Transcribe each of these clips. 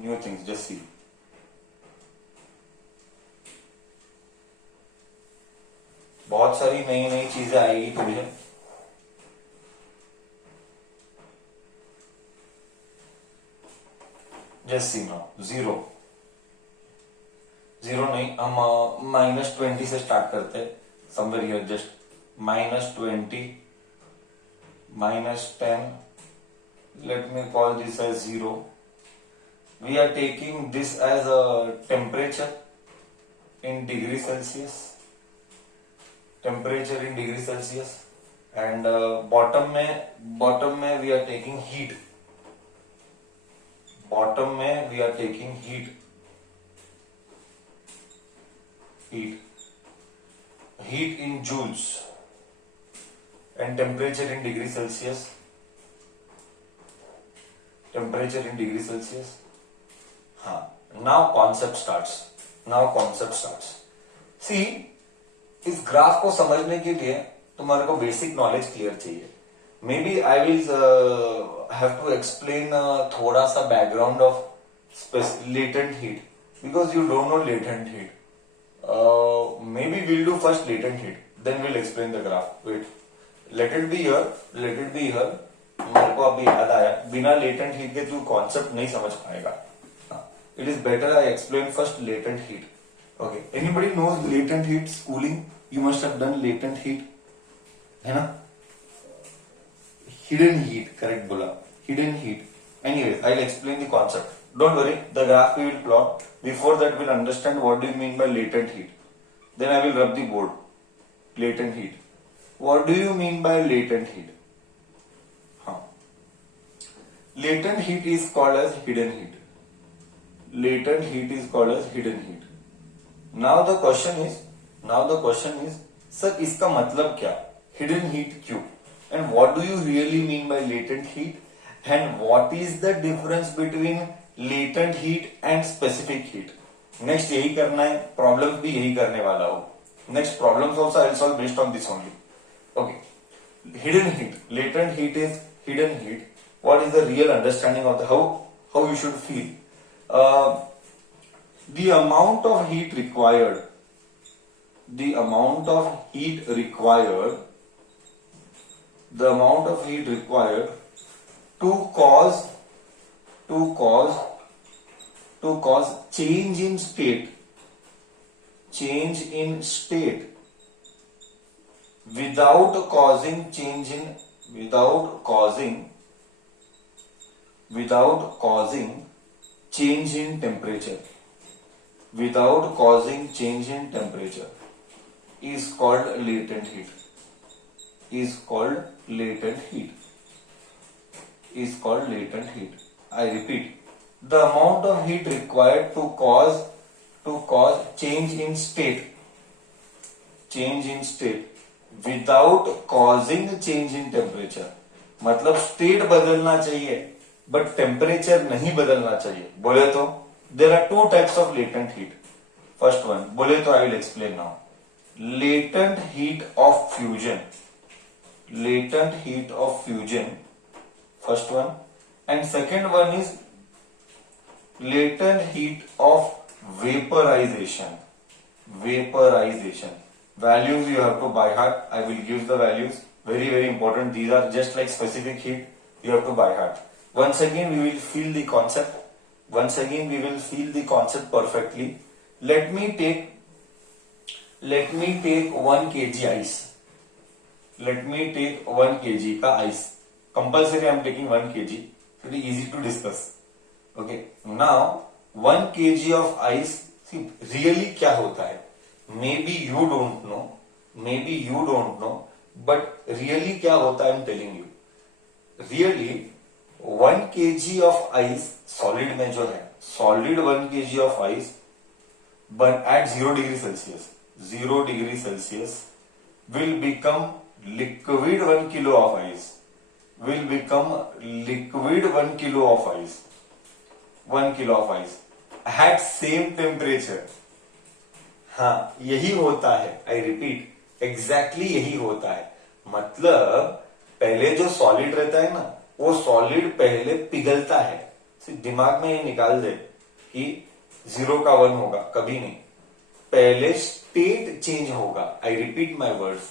New things, just see. बहुत सारी नई नई चीजें आएगी तुझे। Just see now, zero zero नहीं, हम -20 से स्टार्ट करते हैं। Somewhere here, just -20, -10, let me call this as 0. We are taking this as a temperature in degree Celsius, temperature in degree Celsius, and bottom में we are taking heat, bottom में we are taking heat in joules, and temperature in degree Celsius, temperature in degree Celsius. हाँ, now concept starts. See, इस graph को समझने के लिए तुम्हारे को बेसिक नॉलेज क्लियर चाहिए. Maybe I will have to explain थोड़ा सा background of latent heat, because you don't know latent heat. Maybe will do first latent heat, then will explain the graph. Wait, let it be here. मेरे को अभी याद आया, बिना latent heat के तू कॉन्सेप्ट नहीं समझ पाएगा. It is better I explain first latent heat. Okay. Anybody knows latent heat? Schooling, you must have done latent heat, है ना? Hidden heat, correct बोला. Hidden heat. Anyways, I'll explain the concept. Don't worry, the graph we will plot. Before that, we'll understand what do you mean by latent heat. Then I will rub the board. Latent heat. What do you mean by latent heat? Latent heat is called as hidden heat. Latent heat is called as hidden heat. Now the question is, sir, इसका मतलब क्या? Hidden heat क्यों? And what do you really mean by latent heat? And what is the difference between latent heat and specific heat? Next यही करना है, problems भी यही करने वाला हो. Next problems also I'll solve based on this only. Okay. Hidden heat. Latent heat is hidden heat. What is the real understanding of the how you should feel? The amount of heat required to cause change in state without causing change in temperature is called latent heat. I repeat, the amount of heat required to cause change in state without causing change in temperature. मतलब state बदलना चाहिए but temperature नहीं बदलना चाहिए. बोले तो there are two types of latent heat. First one, बोले तो I will explain now. Latent heat of fusion, first one. And second one is latent heat of vaporisation. Values you have to by heart. I will give the values. Very important. These are just like specific heat. You have to by heart. Once again, we will feel the concept perfectly. Let me take 1 kg ice. Let me take 1 kg का ice. Compulsory I am taking 1 kg. Very easy to discuss. Okay. Now 1 kg of ice. See, really क्या होता है? Maybe you don't know, but really क्या होता है? I am telling you. Really 1 kg of ice, solid में जो है, solid 1 kg of ice, but at 0 degree Celsius will become liquid 1 kilo of ice. Will become liquid 1 kilo of ice. 1 kilo of ice at same temperature. हाँ, यही होता है. I repeat, exactly यही होता है. मतलब पहले जो सॉलिड रहता है ना, वो सॉलिड पहले पिघलता है. दिमाग में ये निकाल दे, कि 0 का 1 होगा, कभी नहीं। पहले स्टेट चेंज होगा। I repeat my words,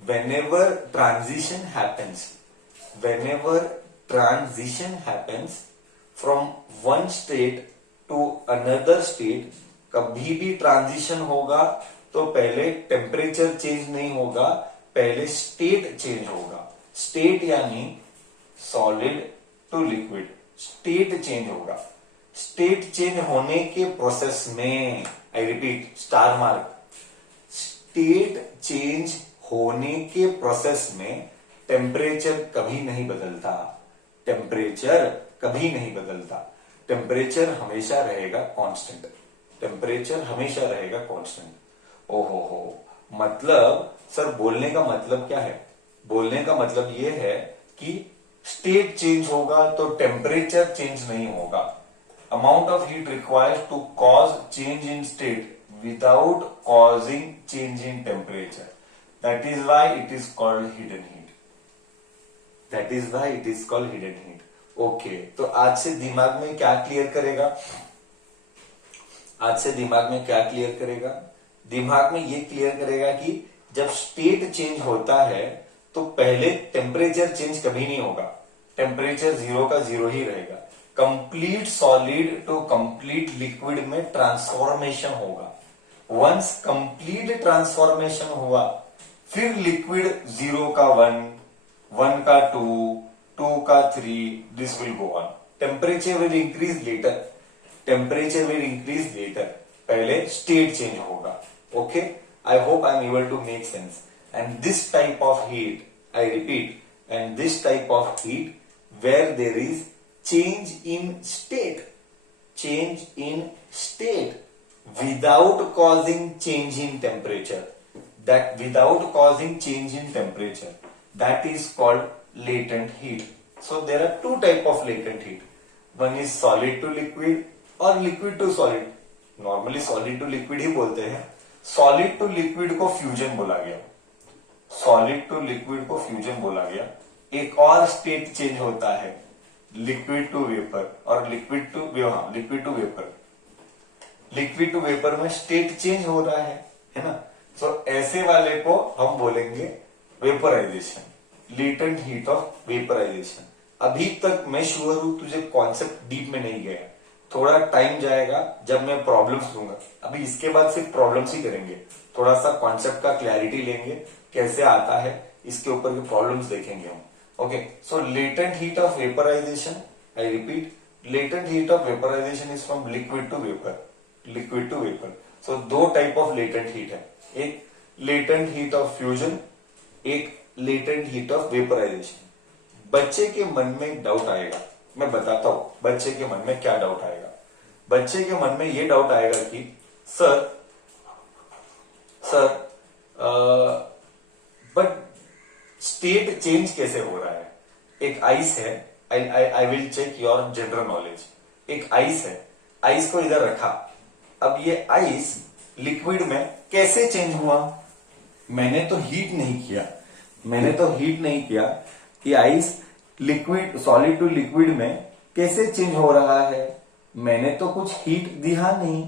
whenever transition happens whenever transition happens from one state to another state, कभी भी ट्रांजिशन होगा तो पहले टेम्परेचर चेंज नहीं होगा, पहले स्टेट चेंज होगा। स्टेट यानी solid to liquid, state change होगा। स्टेट चेंज होने के प्रोसेस में, I repeat star mark, state change होने के प्रोसेस में टेम्परेचर कभी नहीं बदलता। टेम्परेचर कभी नहीं बदलता, टेम्परेचर हमेशा रहेगा कांस्टेंट। टेम्परेचर हमेशा रहेगा कांस्टेंट। ओहो हो, मतलब सर बोलने का मतलब क्या है? बोलने का मतलब यह है कि स्टेट चेंज होगा तो टेम्परेचर चेंज नहीं होगा। Amount of heat required to cause change in state without causing change in temperature. That is why it is called hidden heat. That is why it is called hidden heat. Okay, तो आज से दिमाग में क्या clear करेगा? आज से दिमाग में क्या क्लियर करेगा? दिमाग में ये क्लियर करेगा कि जब स्टेट चेंज होता है तो पहले टेम्परेचर चेंज कभी नहीं होगा, टेम्परेचर 0 का 0 ही रहेगा। Complete solid to complete liquid में ट्रांसफॉर्मेशन होगा। वंस कंप्लीट ट्रांसफॉर्मेशन हुआ, फिर लिक्विड 0 का 1, 1 का 2, 2 का 3, this will go on. Temperature will increase later, temperature will increase later, पहले स्टेट चेंज होगा। Okay, I hope I am able to make sense. And this type of heat, I repeat, and this type of heat where there is change in state, change in state without causing change in temperature, that without causing change in temperature, that is called latent heat. So there are two type of latent heat. One is solid to liquid or liquid to solid. Normally solid to liquid ही बोलते हैं। solid to liquid को fusion बोला गया, solid to liquid को fusion बोला गया। एक और state change होता है लिक्विड टू वेपर और liquid to liquid to vapour. Liquid to vapour में स्टेट चेंज हो रहा है ना। सो ऐसे वाले को हम बोलेंगे vaporisation, latent heat of vaporisation. अभी तक मैं श्योर हूं तुझे कॉन्सेप्ट डीप में नहीं गया, थोड़ा टाइम जाएगा जब मैं प्रॉब्लम्स दूंगा। अभी इसके बाद सिर्फ प्रॉब्लम्स ही करेंगे, थोड़ा सा कॉन्सेप्ट का क्लैरिटी लेंगे कैसे आता है, इसके ऊपर के प्रॉब्लम्स देखेंगे हम। Okay, so latent heat of vaporization, I repeat, latent heat of vaporization is from liquid to vapor, liquid to vapor. So दो type of latent heat है, एक latent heat of fusion, एक latent heat of vaporization. बच्चे के मन में एक doubt आएगा, मैं बताता हूं बच्चे के मन में क्या डाउट आएगा। बच्चे के मन में ये डाउट आएगा कि सर बट स्टेट चेंज कैसे हो रहा है? एक आइस है, I will check your general knowledge. एक आइस है, आइस को इधर रखा, अब ये आइस लिक्विड में कैसे चेंज हुआ? मैंने तो हीट नहीं किया, मैंने तो हीट नहीं किया कि ice liquid solid to liquid में कैसे चेंज हो रहा है। मैंने तो कुछ हीट दिया नहीं,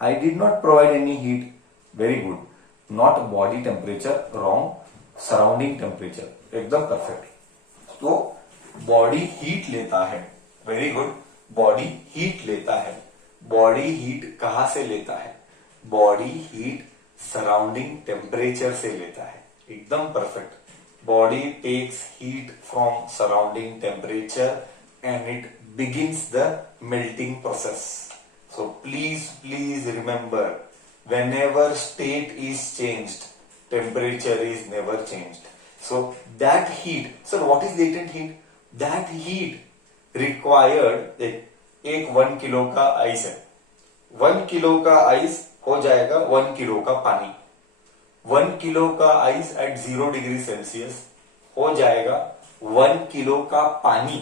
I did not provide any heat. Very good, not body temperature, wrong, surrounding temperature, एकदम परफेक्ट। तो बॉडी हीट लेता है, वेरी गुड, बॉडी हीट लेता है। बॉडी हीट कहां से लेता है? बॉडी हीट सराउंडिंग टेम्परेचर से लेता है, एकदम perfect. Body takes heat from surrounding temperature and it begins the melting process. So please remember, whenever state is changed, temperature is never changed. So that heat, sir, what is latent heat? That heat required, एक 1 kilo का ice है, 1 kilo का ice हो जाएगा 1 kilo का पानी। 1 kilo का ice eight 0 degree Celsius हो जाएगा 1 किलो का पानी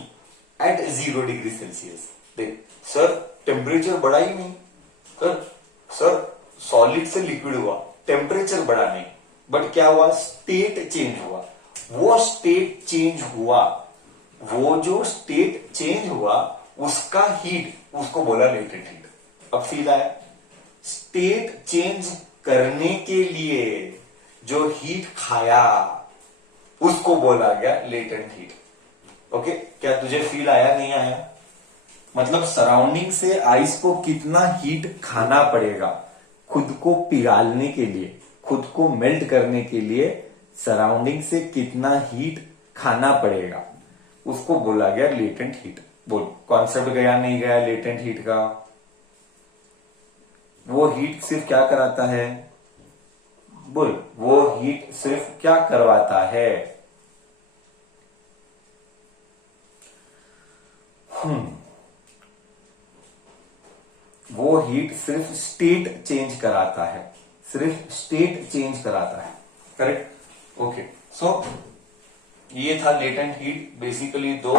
एट 0 डिग्री सेल्सियस। देख सर, टेम्परेचर बढ़ा ही नहीं। सर सॉलिड से लिक्विड हुआ, टेम्परेचर बढ़ा नहीं, बट क्या हुआ? स्टेट चेंज हुआ। वो स्टेट चेंज हुआ, वो जो स्टेट चेंज हुआ उसका हीट उसको बोला लेटेंट हीट। अब सीधा है, स्टेट चेंज करने के लिए जो हीट खाया उसको बोला गया लेटेंट हीट। ओके, क्या तुझे फील आया नहीं आया? मतलब सराउंडिंग से आइस को कितना हीट खाना पड़ेगा खुद को पिघालने के लिए, खुद को मेल्ट करने के लिए सराउंडिंग से कितना हीट खाना पड़ेगा उसको बोला गया लेटेंट हीट। बोल, कॉन्सेप्ट गया नहीं गया लेटेंट हीट का? वो हीट सिर्फ क्या कराता है? बोल, वो हीट सिर्फ क्या करवाता है? वो हीट सिर्फ स्टेट चेंज कराता है, सिर्फ स्टेट चेंज कराता है। करेक्ट? ओके, सो ये था लेटेंट हीट। बेसिकली दो,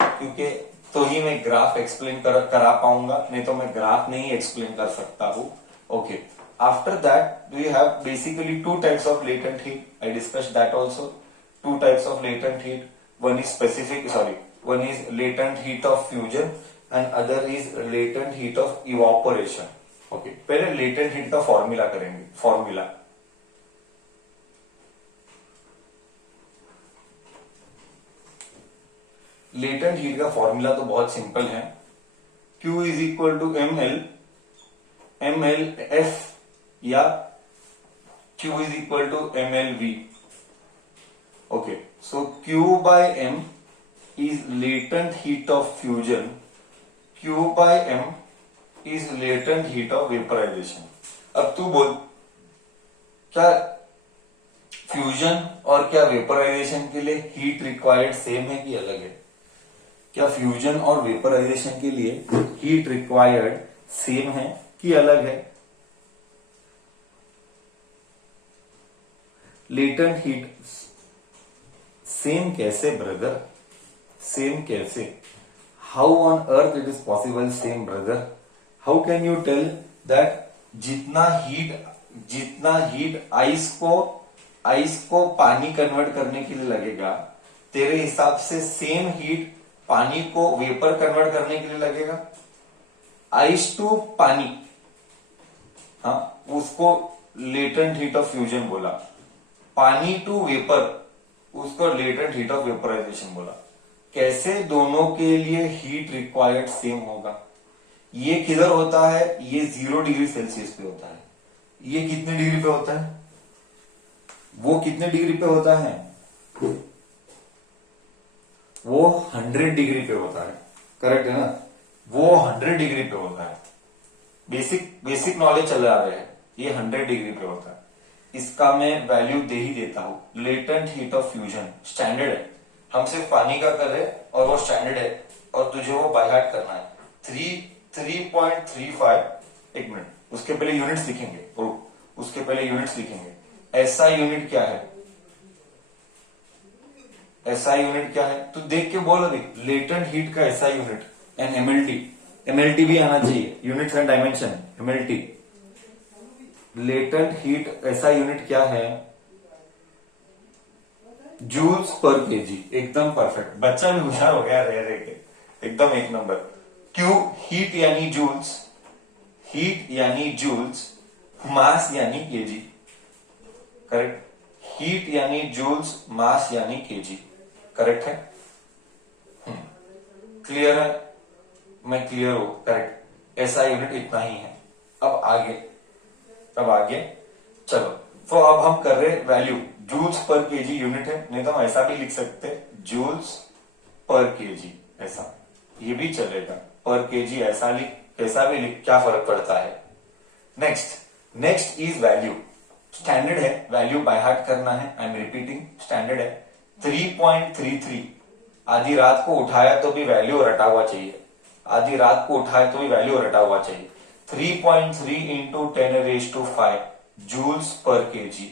क्योंकि तो ही मैं ग्राफ एक्सप्लेन करा पाऊंगा, नहीं तो मैं ग्राफ नहीं एक्सप्लेन कर सकता हूं। Okay, after that we have basically two types of latent heat. I discuss that also. Two types of latent heat, one is specific, sorry, one is latent heat of fusion and other is latent heat of evaporation. Okay, पहले latent heat का formula करेंगे। Formula, latent heat का formula तो बहुत simple है। Q is equal to ml F या Q is equal to ml V। Okay, so Q by M is latent heat of fusion, Q by M is latent heat of vaporisation. अब तू बोल, क्या fusion और क्या vaporisation के लिए heat required same है कि अलग है? क्या फ्यूजन और वेपराइजेशन के लिए हीट रिक्वायर्ड सेम है कि अलग है? लेटेंट हीट सेम कैसे ब्रदर? सेम कैसे? How on earth it is possible same brother? How can you tell that जितना हीट आइस को पानी कन्वर्ट करने के लिए लगेगा, तेरे हिसाब से सेम हीट पानी को वेपर कन्वर्ट करने के लिए लगेगा? आइस टू पानी, हाँ, उसको लेटेंट हीट ऑफ फ्यूजन बोला। पानी टू वेपर, उसको लेटेंट हीट ऑफ वेपराइजेशन बोला। कैसे दोनों के लिए हीट रिक्वायर्ड सेम होगा? ये किधर होता है? ये 0 डिग्री सेल्सियस पे होता है। ये कितने डिग्री पे होता है? वो कितने डिग्री पे होता है? वो 100 डिग्री पे होता है। करेक्ट है ना? वो 100 डिग्री पे होता है। बेसिक नॉलेज चल रहा है, ये 100 डिग्री पे होता है। इसका मैं वैल्यू दे ही देता हूं। Latent heat of fusion standard है, हम सिर्फ पानी का कर रहे और वो स्टैंडर्ड है और तुझे वो बाय हार्ट करना है। 3.35, एक मिनट, उसके पहले यूनिट्स लिखेंगे, उसके पहले यूनिट्स लिखेंगे। ऐसा यूनिट क्या है? एसआई यूनिट क्या है? तो देख के बोल अभी, लेटेंट हीट का एसआई यूनिट एंड एमएलटी भी आना चाहिए, units and dimension. MLT, latent heat SI unit क्या है? जूल्स पर केजी। एकदम परफेक्ट, बच्चा भी होशियार हो गया रह के, एकदम एक नंबर। क्यू हीट यानी जूल्स, हीट यानी जूल्स, मास यानी केजी। करेक्ट, हीट यानी जूल्स, मास यानी केजी। करेक्ट है? क्लियर है? मैं क्लियर हूं? करेक्ट, ऐसा यूनिट इतना ही है। अब आगे चलो। तो अब हम कर रहे वैल्यू, जूल्स पर केजी यूनिट है, नहीं तो हम ऐसा भी लिख सकते जूल्स पर केजी, ऐसा ये भी चलेगा। पर केजी ऐसा लिख, कैसा भी लिख, क्या फर्क पड़ता है? Next is value. स्टैंडर्ड है, वैल्यू बाय हार्ट करना है। आई एम रिपीटिंग, स्टैंडर्ड है 3.33। आधी रात को उठाया तो भी वैल्यू रटा हुआ चाहिए, आधी रात को उठाया तो भी वैल्यू रटा हुआ चाहिए। 3.3 इंटू 10⁵ जूल्स पर kg.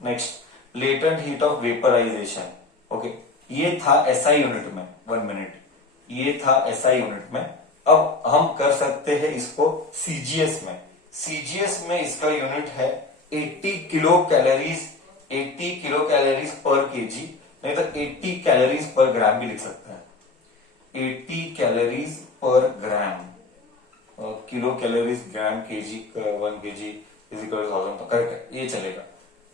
Next, latent heat of vaporisation. Okay, ये था एसआई यूनिट में, 1 मिनट, ये था एसआई यूनिट में। अब हम कर सकते हैं इसको सीजीएस में। सीजीएस में इसका यूनिट है 80 किलो कैलोरीज, 80 किलो कैलोरीज पर केजी, नहीं तो 80 कैलोरीज पर ग्राम भी लिख सकते हैं। 80 कैलोरीज पर gram, kilo calories gram kg 1 kg is equal to 1000, तो करेक्ट, ये चलेगा।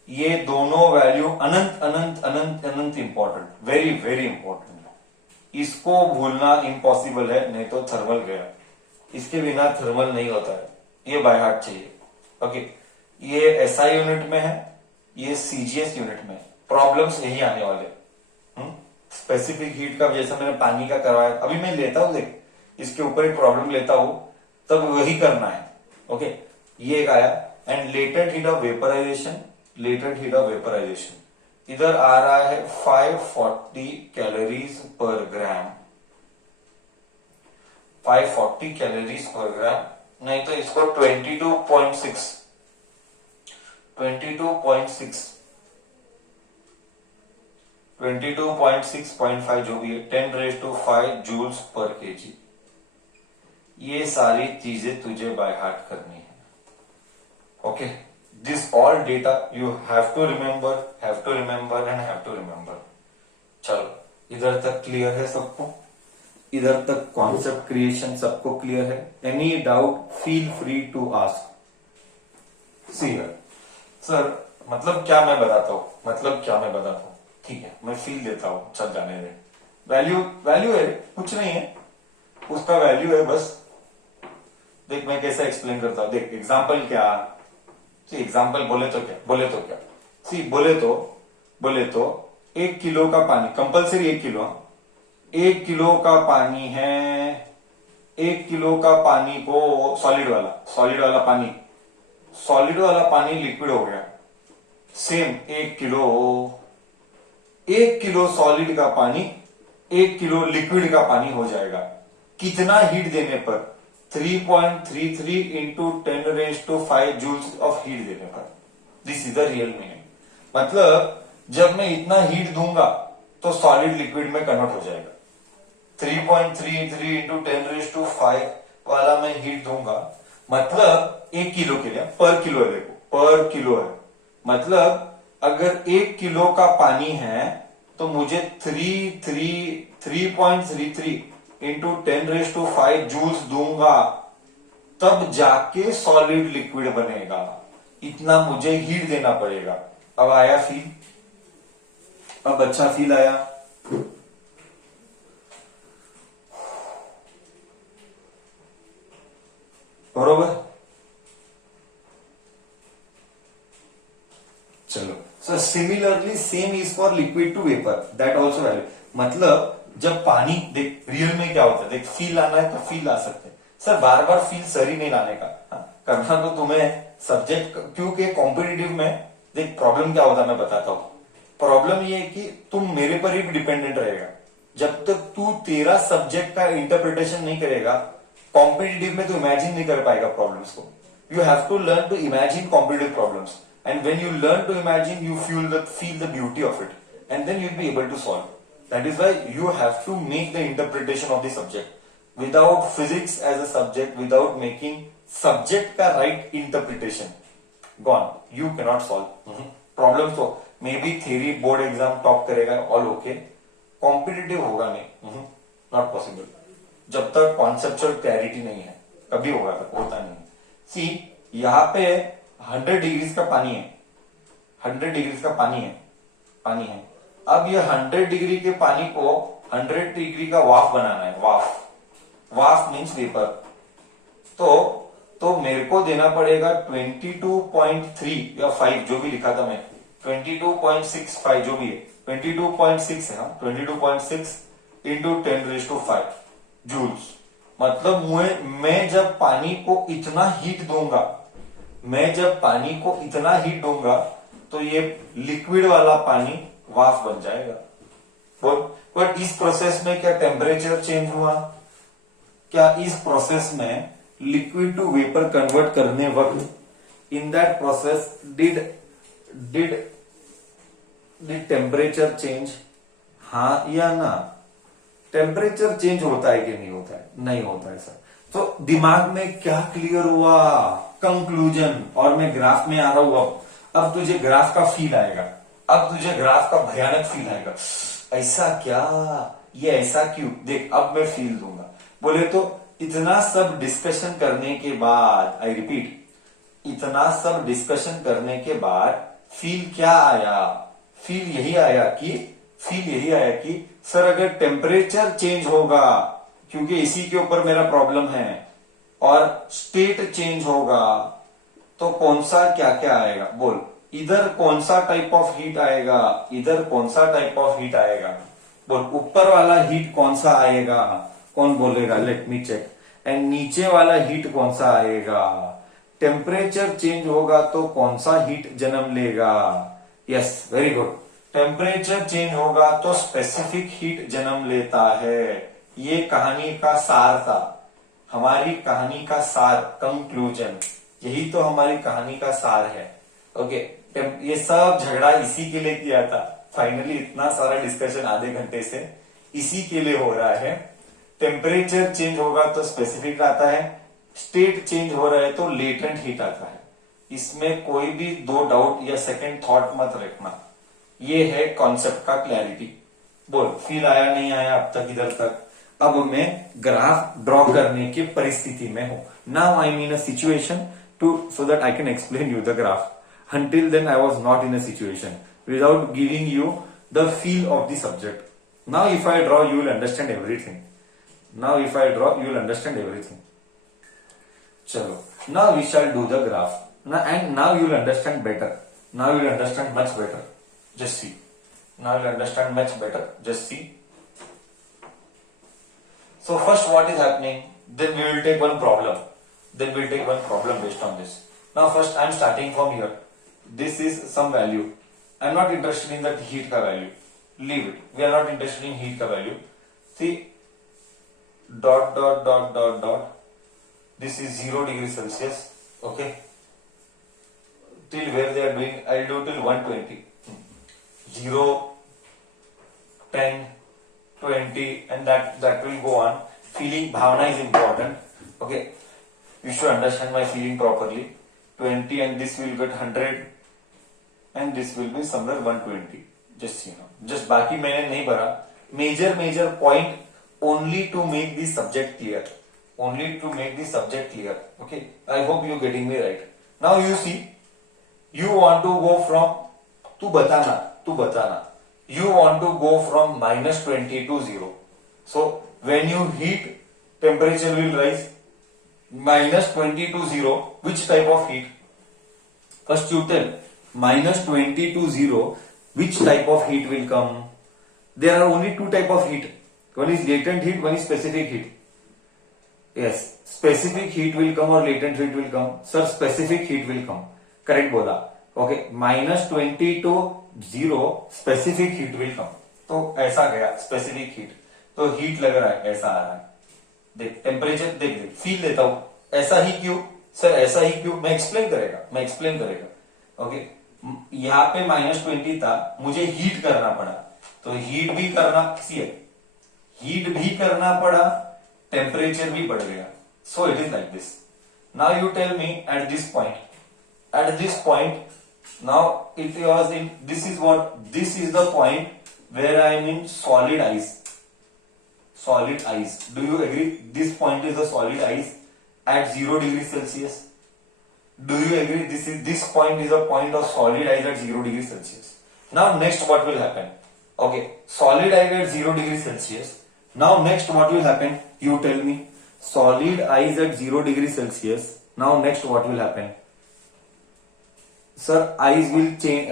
ये दोनों वैल्यू अनंत अनंत अनंत अनंत इंपॉर्टेंट, वेरी वेरी इंपॉर्टेंट है, इसको भूलना इम्पॉसिबल है, नहीं तो थर्मल गया, इसके बिना थर्मल नहीं होता है, ये बाय हार्ट चाहिए। ओके, ये एसआई यूनिट में है, ये सीजीएस यूनिट में, प्रॉब्लम्स यही आने वाले। स्पेसिफिक हीट का जैसा मैंने पानी का करवाया, अभी मैं लेता हूं, देख इसके ऊपर एक प्रॉब्लम लेता हूं, तब वही करना है। ओके, ये एक आया, and latent heat of vaporisation, latent heat of vaporisation इधर आ रहा है 540 कैलोरीज पर ग्राम, 540 कैलोरीज पर ग्राम, नहीं तो इसको 22.6 22.6.5 जो भी है, 10⁵ जूल्स पर केजी। ये सारी चीजें तुझे बाय हार्ट करनी है। Okay, this all data you have to remember and have to remember. चलो, इधर तक क्लियर है सबको? इधर तक कॉन्सेप्ट क्रिएशन सबको क्लियर है? Any doubt feel free to ask. See sir, मतलब क्या मैं बताता हूं, ठीक है, मैं फील देता हूं, चल जाने दे। वैल्यू है, कुछ नहीं है, उसका वैल्यू है बस। देख मैं कैसे एक्सप्लेन करता हूं, देख एग्जाम्पल क्या, एग्जाम्पल बोले तो क्या, 1 किलो का पानी, कंपलसरी 1 किलो का पानी है, 1 किलो का पानी को सॉलिड वाला पानी लिक्विड हो गया, सेम 1 किलो सॉलिड का पानी 1 किलो लिक्विड का पानी हो जाएगा। कितना हीट देने पर? 3.33 इंटू 10⁵ जूल्स ऑफ हीट देने पर। This is the real meaning. मतलब जब मैं इतना हीट दूंगा तो सॉलिड लिक्विड में कन्वर्ट हो जाएगा। 3.33 इंटू 10⁵ वाला मैं हीट दूंगा, मतलब 1 किलो के लिए, पर किलो है, देखो पर किलो है, मतलब अगर 1 किलो का पानी है तो मुझे 3.33 इंटू 10⁵ जूल्स दूंगा, तब जाके सॉलिड लिक्विड बनेगा। इतना मुझे हीट देना पड़ेगा। अब आया फील? अब अच्छा फील आया? बरोबर? चलो, so similarly same is for liquid to vapour, that also value. मतलब जब पानी, देख रियल में क्या होता है, देख फील आना है तो फील ला सकते हैं सर, बार बार फील सर ही नहीं लाने का, करना तो तुम्हें सब्जेक्ट, क्योंकि कॉम्पिटिटिव में देख प्रॉब्लम क्या होता है मैं बताता हूं। प्रॉब्लम ये है कि तुम मेरे पर ही डिपेंडेंट रहेगा, जब तक तू तेरा सब्जेक्ट का इंटरप्रिटेशन नहीं करेगा, कॉम्पिटिटिव में तू इमेजिन नहीं कर पाएगा प्रॉब्लम्स को। You have to learn to imagine competitive problems, and when you learn to imagine, you feel the beauty of it, and then you'll be able to solve. That is why you have to make the interpretation of the subject. Without physics as a subject, without making subject का right interpretation, gone, you cannot solve problem। तो may be theory board exam top करेगा, all okay, competitive होगा नहीं, not possible। जब तक conceptual clarity नहीं है, कभी होता नहीं। See, यहाँ पे 100 डिग्रीज का पानी है, 100 डिग्रीज का पानी है। अब ये 100 डिग्री के पानी को 100 डिग्री का वाफ बनाना है, वाफ मीन्स वेपर। तो मेरे को देना पड़ेगा 22.3 या 5 जो भी लिखा था मैं, 22.65 जो भी है, 22.6 है, 22.6 इंटू 10⁵ जूल्स। मतलब मैं जब पानी को इतना हीट दूंगा, तो ये लिक्विड वाला पानी वाफ बन जाएगा। बट इस प्रोसेस में क्या टेम्परेचर चेंज हुआ? क्या इस प्रोसेस में लिक्विड टू वेपर कन्वर्ट करने वक्त in that process did temperature change? हाँ या ना? टेम्परेचर चेंज होता है कि नहीं होता है? नहीं होता है सर। तो दिमाग में क्या क्लियर हुआ? कंक्लूजन। और मैं ग्राफ में आ रहा हूं। अब तुझे ग्राफ का फील आएगा, अब तुझे ग्राफ का भयानक फील आएगा। ऐसा क्या? ये ऐसा क्यों, देख अब मैं फील दूंगा। बोले तो इतना सब डिस्कशन करने के बाद, आई रिपीट, इतना सब डिस्कशन करने के बाद फील क्या आया, फील यही आया कि सर अगर टेम्परेचर चेंज होगा, क्योंकि इसी के ऊपर मेरा प्रॉब्लम है, और स्टेट चेंज होगा तो कौन सा क्या क्या आएगा, बोल इधर कौन सा टाइप ऑफ हीट आएगा, इधर कौन सा टाइप ऑफ हीट आएगा, बोल ऊपर वाला हीट कौन सा आएगा, कौन बोलेगा, लेट मी चेक, एंड नीचे वाला हीट कौन सा आएगा, टेम्परेचर चेंज होगा तो कौन सा हीट जन्म लेगा, yes very good, temperature change होगा तो स्पेसिफिक हीट जन्म लेता है। ये कहानी का सार था, हमारी कहानी का सार, कंक्लूजन, यही तो हमारी कहानी का सार है। ओके, ये सब झगड़ा इसी के लिए किया था, फाइनली इतना सारा डिस्कशन आधे घंटे से इसी के लिए हो रहा है। टेम्परेचर चेंज होगा तो स्पेसिफिक आता है, स्टेट चेंज हो रहा है तो लेटेंट हीट आता है। इसमें कोई भी दो डाउट या सेकंड थॉट मत रखना, ये है कॉन्सेप्ट का क्लैरिटी। बोल फील आया नहीं आया अब तक इधर तक। अब मैं ग्राफ ड्रॉ करने की परिस्थिति में हूं। Now I am in a situation to so that I can explain you the graph. Until then I was not in a situation without giving you the feel of the subject. Now if I draw you will understand everything. Now if I draw you will understand everything. Chalo. Now we shall do the graph. Now and now you will understand better. Now you will understand much better. Just see. Now you will understand much better. Just see. So first what is happening? Then we will take one problem. Then we will take one problem based on this. Now first I am starting from here. This is some value. I am not interested in that heat ka value. Leave it. We are not interested in heat ka value. See, dot dot dot dot dot. This is 0 degree Celsius. Okay. Till where they are doing, I'll do till 120. 0, 10, 20, and that will go on. Feeling bhavana is important. Okay. You should understand my feeling properly. 20 and this will get 100. And this will be somewhere 120. Just you know, just बाकी मैंने नहीं भरा. Major point only to make the subject clear. Only to make the subject clear. Okay. I hope you getting me right. Now you see, you want to go from, तू बताना. You want to go from -20 to 0. So when you heat, temperature will rise. -20 to 0. Which type of heat? First you tell. -20 to 0, which type of heat will come? There are only two type of heat. One is latent heat, one is specific heat. Yes, specific heat will come or latent heat will come. Sir, specific heat will come. Correct बोला. Okay, -20 to 0, specific heat will come. तो ऐसा गया specific heat. तो heat लग रहा है, ऐसा आ रहा है. देख टेम्परेचर, देख फील लेता हूं. ऐसा ही क्यों? सर ऐसा ही क्यों? मैं एक्सप्लेन करेगा. ओके, यहाँ पे -20 था, मुझे हीट करना पड़ा, तो हीट भी करना हीट भी करना पड़ा, टेम्परेचर भी बढ़ गया. So it is like this. Now you tell me at this point, now it was in, this is the point where I am in solid ice. Do you agree? This point is the solid ice at 0 degree Celsius. Do you agree? This point is a point of solid ice at 0 degree Celsius. Now next what will happen? Okay, solid ice at 0 degree Celsius. Now next what will happen? You tell me. Solid ice at 0 degree Celsius. Now next what will happen? Sir, ice will change.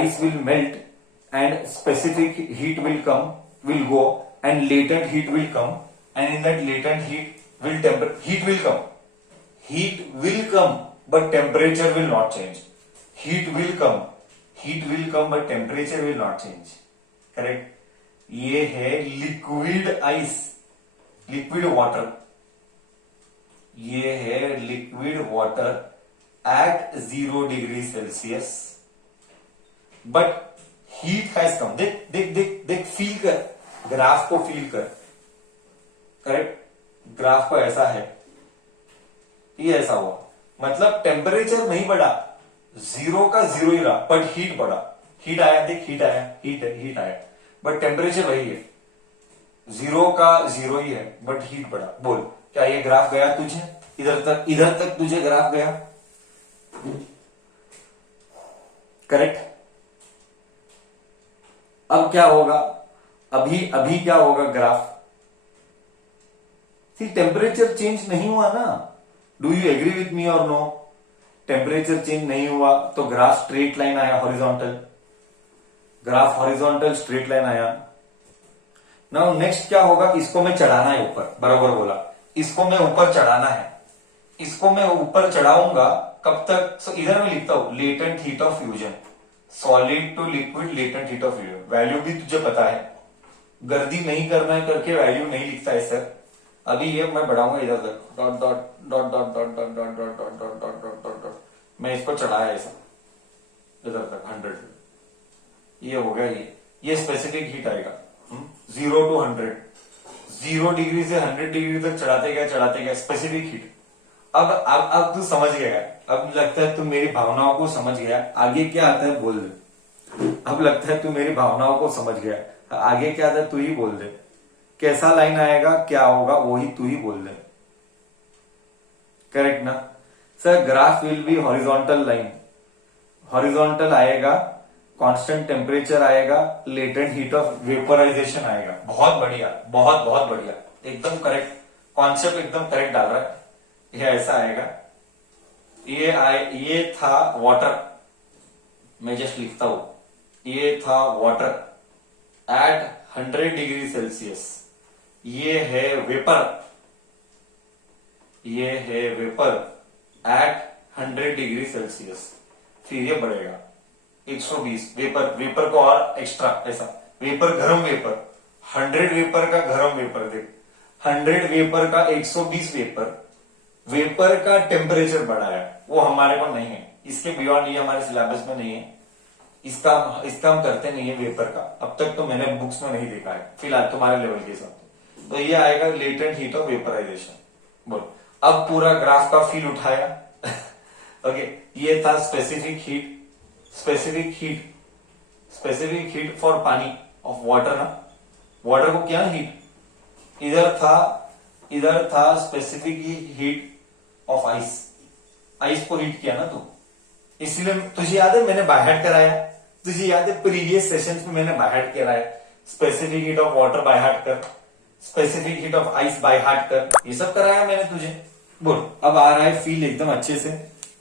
Ice will melt, and specific heat will go, and latent heat will come, and in that latent heat heat will come, but temperature will not change. Heat will come, but temperature will not change. Correct? ये है liquid ice, liquid water. ये है liquid water at 0 degree Celsius, but heat has come. देख feel कर, graph को feel कर. Correct? Graph को ऐसा है, ये ऐसा हुआ, मतलब टेम्परेचर नहीं बढ़ा, 0 का 0 ही रहा, बट हीट बढ़ा. हीट आया, देख हीट आया, बट टेम्परेचर वही है. जीरो का जीरो ही है बट हीट बढ़ा। बोल क्या ये ग्राफ गया तुझे? इधर तक तुझे ग्राफ गया? करेक्ट। अब क्या होगा? अभी अभी क्या होगा ग्राफ? सी टेम्परेचर चेंज नहीं हुआ ना। Do you agree with me और नो? टेम्परेचर चेंज नहीं हुआ तो ग्राफ स्ट्रेट लाइन आया, horizontal. Graph horizontal straight line आया। नाउ नेक्स्ट क्या होगा? इसको मैं चढ़ाना है ऊपर, बराबर बोला। इसको मैं ऊपर चढ़ाना है। इसको मैं ऊपर चढ़ाऊंगा कब तक? सो इधर मैं लिखता हूं latent heat of fusion, solid to liquid latent heat of fusion. Value भी तुझे पता है, गर्दी नहीं करना है करके वैल्यू नहीं लिखता है सर। अभी ये मैं बढ़ाऊंगा इधर तक, dot dot dot dot dot dot dot dot dot dot dot dot dot dot. मैं इसको चढ़ाया ऐसा इधर तक 100। ये हो गया। ये स्पेसिफिक हीट आएगा 0 to 100। 0 डिग्री से 100 डिग्री तक चढ़ाते गया स्पेसिफिक हीट। अब तू समझ गया। अब लगता है तू मेरी भावनाओं को समझ गया। आगे क्या आता है बोल दे। अब लगता है तू मेरी भावनाओं को समझ गया। आगे क्या आता है तू ही बोल दे। कैसा लाइन आएगा, क्या होगा, वही तू ही बोल दे। करेक्ट ना sir? Graph will be horizontal line. Horizontal आएगा, कांस्टेंट टेम्परेचर आएगा, लेटेंट हीट ऑफ वेपोराइजेशन आएगा। बहुत बढ़िया, बहुत बहुत बढ़िया, एकदम करेक्ट कॉन्सेप्ट, एकदम करेक्ट डाल रहा है। ये ऐसा आएगा। ये था वाटर, मैं जस्ट लिखता हूं, ये था वाटर एट 100 डिग्री सेल्सियस। ये है वेपर, ये है वेपर एट 100 डिग्री सेल्सियस। फिर ये बढ़ेगा 120। वेपर को और एक्स्ट्रा ऐसा, वेपर गरम वेपर, 100 वेपर का गरम वेपर। देख 100 वेपर का 120 वेपर का टेम्परेचर बढ़ाया, वो हमारे को नहीं है। इसके बियॉन्ड ये हमारे सिलेबस में नहीं है। इसका हम करते नहीं है वेपर का। अब तक तो मैंने बुक्स में नहीं देखा है फिलहाल तुम्हारे लेवल के हिसाब से। तो ये आएगा लेटेंट हीट ऑफ वेपराइजेशन। बोल अब पूरा ग्राफ का फील उठाया। ओके ये था स्पेसिफिक हीट फॉर पानी ऑफ वाटर ना। वाटर को क्या हीट, इधर था स्पेसिफिक हीट ऑफ आइस को हीट किया ना तू। इसलिए तुझे याद है मैंने बाय हार्ट कराया, तुझे याद है प्रीवियस सेशंस में मैंने बाय हार्ट कराया। Specific heat of water by heart कर, specific heat of ice by heart कर, ये सब कराया मैंने तुझे। बोल अब आ रहा है फील एकदम अच्छे से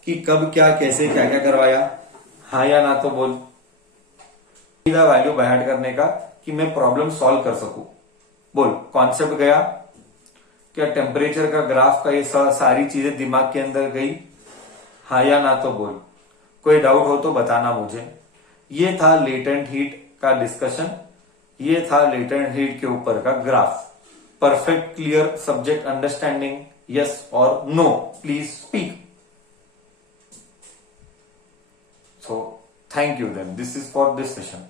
कि कब क्या कैसे क्या क्या करवाया, हाँ या ना तो बोल। वैल्यू बाय हार्ट करने का कि मैं प्रॉब्लम सॉल्व कर सकूं। बोल कॉन्सेप्ट गया क्या? टेम्परेचर का ग्राफ का ये सारी चीजें दिमाग के अंदर गई, हाँ या ना तो बोल। कोई डाउट हो तो बताना मुझे। ये था लेटेंट हीट का डिस्कशन, ये था लेटेंट हीट के ऊपर का graph. Perfect clear subject understanding? Yes और no please speak. So thank you then. This is for this session.